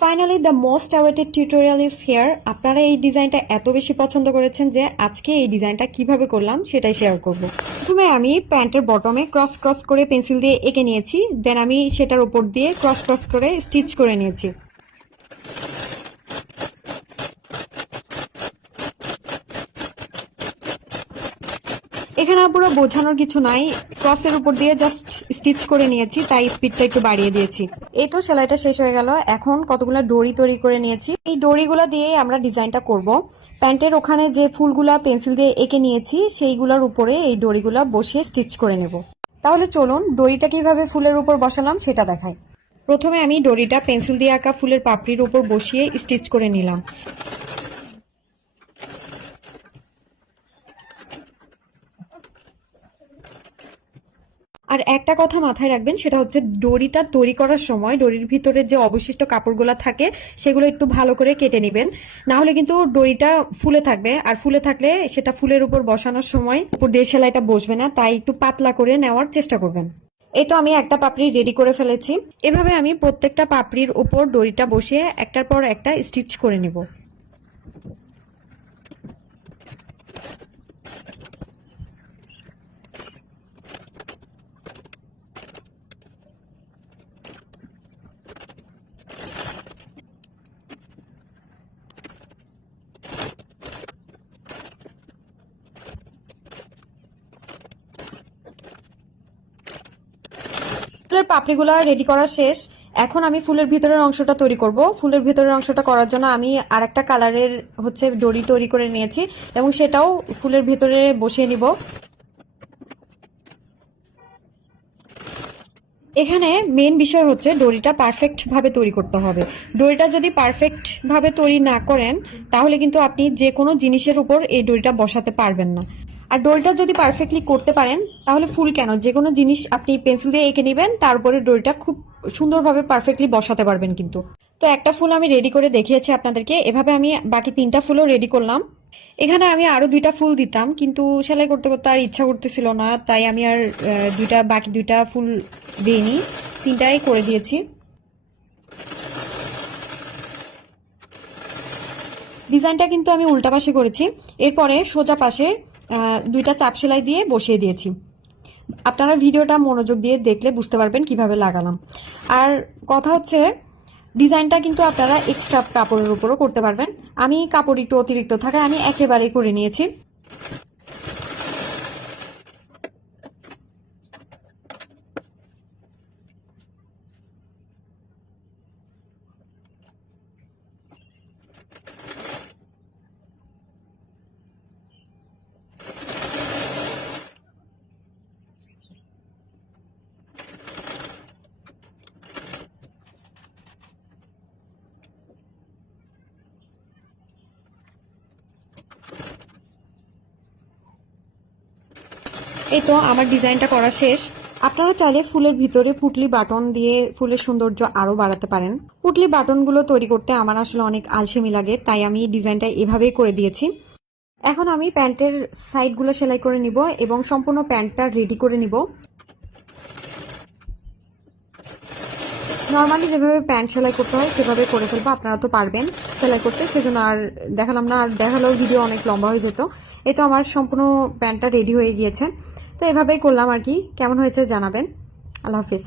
Finally the most awaited tutorial is here. আপনারা এই ডিজাইনটা এত বেশি পছন্দ করেছেন যে আজকে এই ডিজাইনটা কিভাবে করলাম সেটাই শেয়ার করব। প্রথমে আমি প্যান্টের বটমে ক্রস ক্রস করে পেন্সিল দিয়ে এঁকে নিয়েছি, দেন আমি সেটার উপর দিয়ে ক্রস ক্রস করে স্টিচ করে নিয়েছি। এখানে পুরো বোঝানোর কিছু নাই, ক্রসের উপর দিয়ে জাস্ট স্টিচ করে নিয়েছি, তাই স্পিডটা একটু বাড়িয়ে দিয়েছি। এই তো সেলাইটা শেষ হয়ে গেল। এখন কতগুলো ডরি তৈরি করে নিয়েছি, এই ডরিগুলো দিয়ে আমরা ডিজাইনটা করব। প্যান্টের ওখানে যে ফুলগুলা পেন্সিল দিয়ে এঁকে নিয়েছি সেইগুলোর উপরে এই ডরিগুলা বসিয়ে স্টিচ করে নেব। তাহলে চলুন ডরিটা কিভাবে ফুলের উপর বসালাম সেটা দেখাই। প্রথমে আমি ডরিটা পেন্সিল দিয়ে আঁকা ফুলের পাপড়ির উপর বসিয়ে স্টিচ করে নিলাম। আর একটা কথা মাথায় রাখবেন, সেটা হচ্ছে দড়িটা তৈরি করার সময় দড়ির ভিতরে যে অবশিষ্ট কাপড়গুলো থাকে সেগুলো একটু ভালো করে কেটে নেবেন, না হলে কিন্তু দড়িটা ফুলে থাকবে, আর ফুলে থাকলে সেটা ফুলের উপর বসানোর সময় উপর দিয়ে সেলাইটা বসবে না, তাই একটু পাতলা করে নেওয়ার চেষ্টা করবেন। এই তো আমি একটা পাপড়ি রেডি করে ফেলেছি। এভাবে আমি প্রত্যেকটা পাপড়ির উপর দড়িটা বসিয়ে একটার পর একটা স্টিচ করে নেব। ফুলের পাপড়িগুলো রেডি করা শেষ। এখন আমি ফুলের ভিতরের অংশটা তৈরি করব। ফুলের ভিতরের অংশটা করার জন্য আমি আরেকটা কালারের দড়ি তৈরি করে নিয়েছি এবং সেটাও ফুলের ভিতরে বসিয়ে নিব। এখানে মেন বিষয় হচ্ছে দড়িটা পারফেক্ট ভাবে তৈরি করতে হবে। দড়িটা যদি পারফেক্ট ভাবে তৈরি না করেন তাহলে কিন্তু আপনি যে কোনো জিনিসের উপর এই দড়িটা বসাতে পারবেন না। আর দড়িটা যদি পারফেক্টলি করতে পারেন তাহলে ফুল কেন, যে কোনো জিনিস আপনি পেন্সিল দিয়ে এঁকে নেবেন, তারপরে দড়িটা খুব সুন্দরভাবে পারফেক্টলি বসাতে পারবেন কিন্তু। তো একটা ফুল আমি রেডি করে দেখিয়েছি আপনাদেরকে, এভাবে আমি বাকি 3টা ফুলও রেডি করলাম। এখানে আমি আরো 2টা ফুল দিতাম, কিন্তু সেলাই করতে করতে আর ইচ্ছা করতেছিল না, তাই আমি আর বাকি 2টা ফুল দিইনি, 3টাই করে দিয়েছি। ডিজাইনটা কিন্তু আমি উল্টা পাশে করেছি, এরপরে সোজা পাশে 2টা চাপ সেলাই দিয়ে বসিয়ে দিয়েছি। আপনারা ভিডিওটা মনোযোগ দিয়ে দেখলে বুঝতে পারবেন কিভাবে লাগালাম। আর কথা হচ্ছে ডিজাইনটা কিন্তু আপনারা এক্সট্রা কাপড়ের উপরও করতে পারবেন। আমি কাপড় একটু অতিরিক্ত থাকায় আমি একেবারে করে নিয়েছি। এই তো আমার ডিজাইনটা করা শেষ। আপনারা চাইলে ফুলের ভিতরে পুটলি বাটন দিয়ে ফুলের সৌন্দর্য আরো বাড়াতে পারেন। পুটলি বাটনগুলো তৈরি করতে আমার আসলে অনেক আলসেমি লাগে, তাই আমি ডিজাইনটা এভাবেই করে দিয়েছি। এখন আমি প্যান্টের সাইডগুলো সেলাই করে নিব এবং সম্পূর্ণ প্যান্টটা রেডি করে নিব। নর্মালি যেভাবে প্যান্ট সেলাই করতে হয় সেভাবে করে ফেলবো, আপনারা তো পারবেন সেলাই করতে, সেজন্য আর দেখালাম না, আর দেখালেও ভিডিও অনেক লম্বা হয়ে যেত। এই তো আমার সম্পূর্ণ প্যান্টটা রেডি হয়ে গিয়েছে। তো এভাবেই করলাম আর কি। কেমন হয়েছে জানাবেন। আল্লাহ হাফিজ।